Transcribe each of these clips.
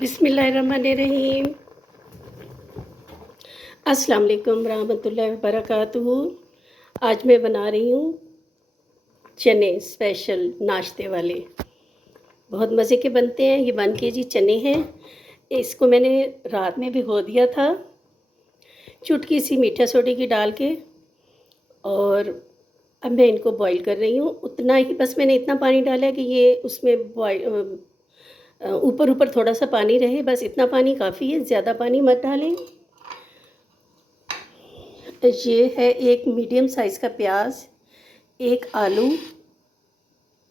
बिस्मिल्लाहिर्रहमानिर्रहीम। अस्सलाम वालेकुम रहमतुल्लाहि व बरकातुहू। आज मैं बना रही हूँ चने स्पेशल नाश्ते वाले। बहुत मज़े के बनते हैं। ये 1 केजी चने हैं। इसको मैंने रात में भिगो दिया था चुटकी सी मीठा सोडे की डाल के, और अब मैं इनको बॉईल कर रही हूँ। उतना ही बस मैंने इतना पानी डाला है कि ये उसमें ऊपर ऊपर थोड़ा सा पानी रहे, बस इतना पानी काफ़ी है, ज़्यादा पानी मत डालें। ये है एक मीडियम साइज़ का प्याज, एक आलू,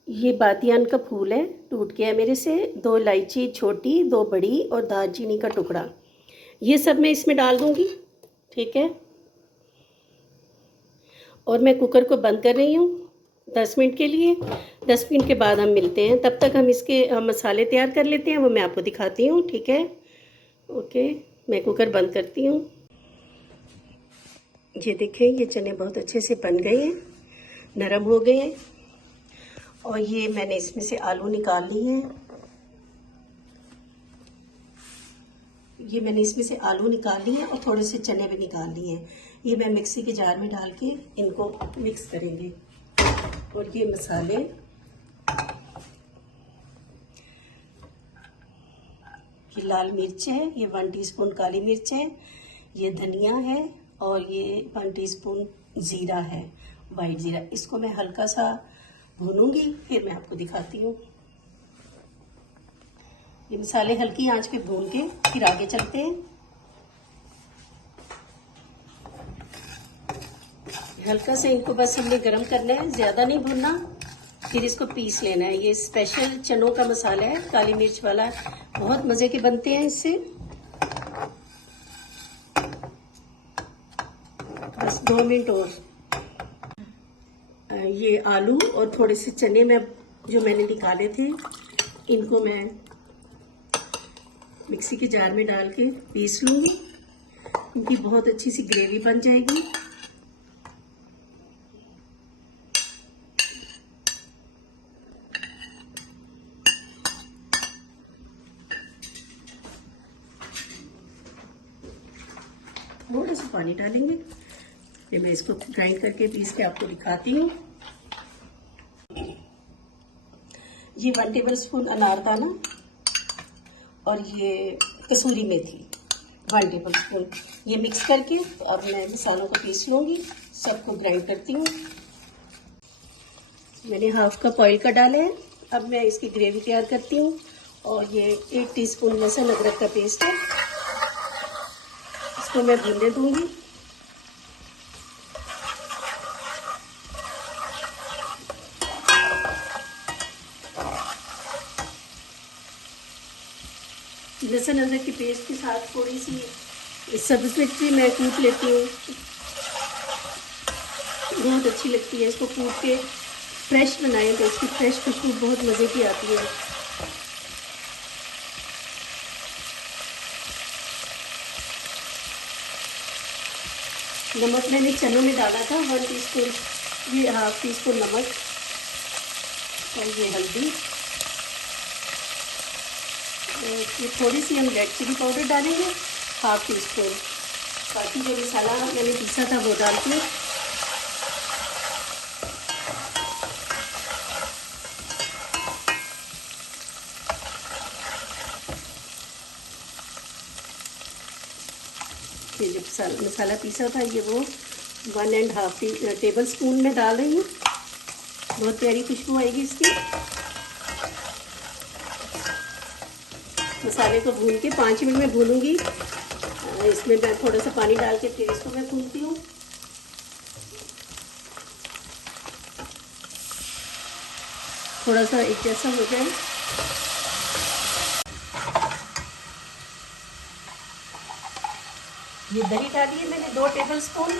ये बातियान का फूल है, टूट गया मेरे से, 2 इलायची छोटी, 2 बड़ी और दालचीनी का टुकड़ा। ये सब मैं इसमें डाल दूँगी, ठीक है। और मैं कुकर को बंद कर रही हूँ 10 मिनट के लिए। 10 मिनट के बाद हम मिलते हैं। तब तक हम इसके मसाले तैयार कर लेते हैं, वो मैं आपको दिखाती हूँ, ठीक है। ओके, मैं कुकर बंद करती हूँ। ये देखें, ये चने बहुत अच्छे से बन गए हैं, नरम हो गए हैं। और ये मैंने इसमें से आलू निकाल लिए हैं। ये मैंने इसमें से आलू निकाल लिए और थोड़े से चने भी निकाल लिए हैं। ये मैं मिक्सी के जार में डाल के इनको मिक्स करेंगे। और ये मसाले, ये लाल मिर्च है, ये 1 टीस्पून काली मिर्च है, ये धनिया है, और ये 1 टीस्पून ज़ीरा है, वाइट ज़ीरा। इसको मैं हल्का सा भूनूंगी, फिर मैं आपको दिखाती हूँ। ये मसाले हल्की आंच पे भून के फिर आगे चलते हैं। हल्का से इनको बस हमने गरम करना है, ज़्यादा नहीं भूनना। फिर इसको पीस लेना है। ये स्पेशल चनों का मसाला है, काली मिर्च वाला, बहुत मज़े के बनते हैं इससे। बस 2 मिनट और। ये आलू और थोड़े से चने में जो मैंने निकाले थे, इनको मैं मिक्सी के जार में डाल के पीस लूँगी। इनकी बहुत अच्छी सी ग्रेवी बन जाएगी। थोड़ा सा पानी डालेंगे, फिर मैं इसको ग्राइंड करके पीस के आपको दिखाती हूँ। ये 1 टेबलस्पून अनारदाना और ये कसूरी मेथी 1 टेबलस्पून, ये मिक्स करके अब मैं मसालों को पीस लूँगी। सबको ग्राइंड करती हूँ। मैंने हाफ कप ऑयल का डाला है। अब मैं इसकी ग्रेवी तैयार करती हूँ। और ये 1 टीस्पून लहसुन अदरक का पेस्ट है, इसको मैं भूनने दूँगी। लहसुन अदरक के पेस्ट के साथ थोड़ी सी सब्ज़ मिर्च भी मैं कूट लेती हूँ, बहुत अच्छी लगती है। इसको कूट के फ्रेश बनाएं तो इसकी फ्रेश खुशबू बहुत मज़े की आती है। नमक मैंने चनों में डाला था 1 टीस्पून, ये 1/2 टीस्पून नमक, और ये हल्दी, ये थोड़ी सी हम रेड चिली पाउडर डालेंगे 1/2 टीस्पून। बाकी जो मसाला मैंने पीसा था वो डालती हूँ। ये जो मसाला पीसा था, ये वो 1.5 टेबल स्पून में डाल रही हूँ। बहुत प्यारी खुशबू आएगी इसकी। मसाले को भून के 5 मिनट में भूनूंगी। इसमें मैं थोड़ा सा पानी डाल के फिर इसको मैं भूनती हूँ। थोड़ा सा एक जैसा हो जाए। ये दही डाली है मैंने 2 टेबल स्पून।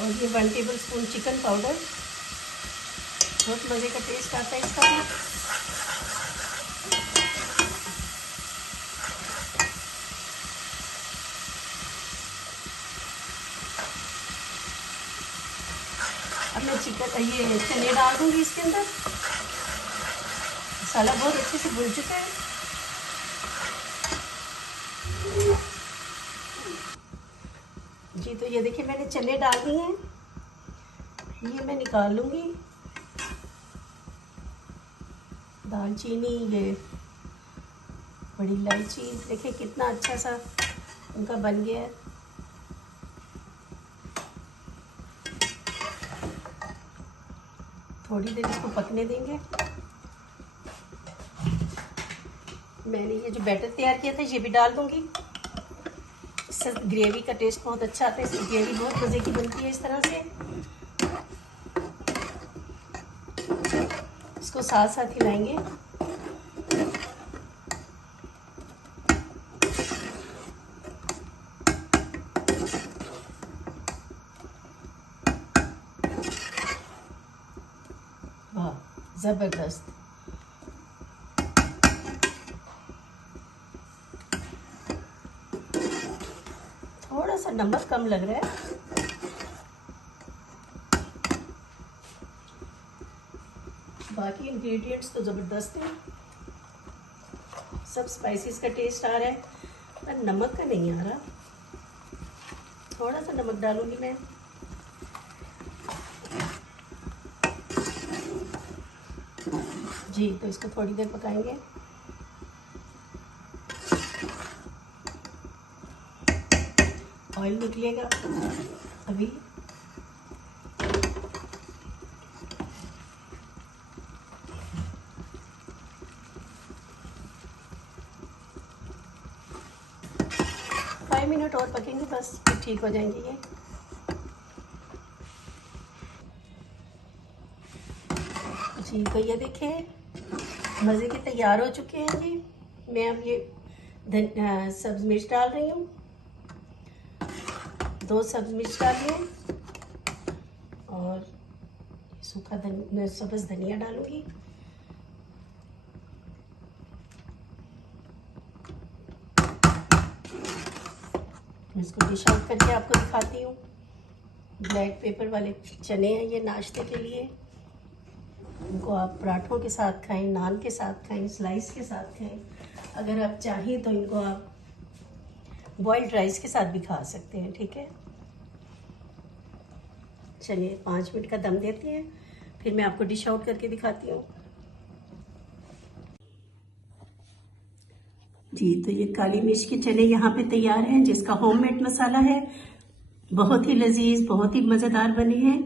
और ये 1 टेबल स्पून चिकन पाउडर, बहुत मज़े का टेस्ट आता है इसका भी। मैं ये चने डाल दूँगी इसके अंदर। मसाला बहुत अच्छे से भून चुका है। जी, तो ये देखिए मैंने चने डाल दिए हैं, ये मैं निकाल लूँगी। दालचीनी, ये बड़ी इलायची, देखिए कितना अच्छा सा उनका बन गया है। थोड़ी देर इसको पकने देंगे। मैंने ये जो बैटर तैयार किया था ये भी डाल दूँगी। इससे ग्रेवी का टेस्ट बहुत अच्छा आता है। इसकी ग्रेवी बहुत मज़े की बनती है इस तरह से। इसको साथ साथ हिलाएंगे। वाह, ज़बरदस्त। थोड़ा सा नमक कम लग रहा है। बाकी इंग्रेडिएंट्स तो ज़बरदस्त हैं, सब स्पाइसेस का टेस्ट आ रहा है, पर नमक का नहीं आ रहा। थोड़ा सा नमक डालूंगी मैं। जी, तो इसको थोड़ी देर पकाएंगे। ऑयल निकलेगा अभी। मिनट और पकेंगे बस, फिर ठीक हो जाएंगे ये। जी, तो ये देखिए मज़े के तैयार हो चुके हैं जी। मैं अब ये सब्ज़ मिर्च डाल रही हूँ, 2 सब्ज़ मिर्च डाली है, और सूखा सब्ज़ धनिया डालूंगी। इसको डिश आउट करके आपको दिखाती हूँ। ब्लैक पेपर वाले चने हैं ये नाश्ते के लिए। इनको आप पराठों के साथ खाएं, नान के साथ खाएं, स्लाइस के साथ खाएं। अगर आप चाहें तो इनको आप बॉइल्ड राइस के साथ भी खा सकते हैं। ठीक है, चलिए 5 मिनट का दम देते हैं, फिर मैं आपको डिश आउट करके दिखाती हूँ। जी, तो ये काली मिर्च के चने यहाँ पे तैयार हैं, जिसका होममेड मसाला है। बहुत ही लजीज, बहुत ही मज़ेदार बने हैं।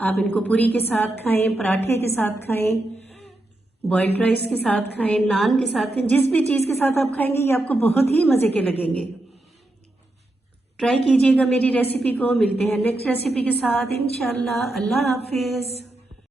आप इनको पूरी के साथ खाएं, पराठे के साथ खाएं, बॉइल्ड राइस के साथ खाएं, नान के साथ खाएं, जिस भी चीज़ के साथ आप खाएंगे ये आपको बहुत ही मज़े के लगेंगे। ट्राई कीजिएगा मेरी रेसिपी को। मिलते हैं नेक्स्ट रेसिपी के साथ इंशाल्लाह। अल्लाह हाफिज़।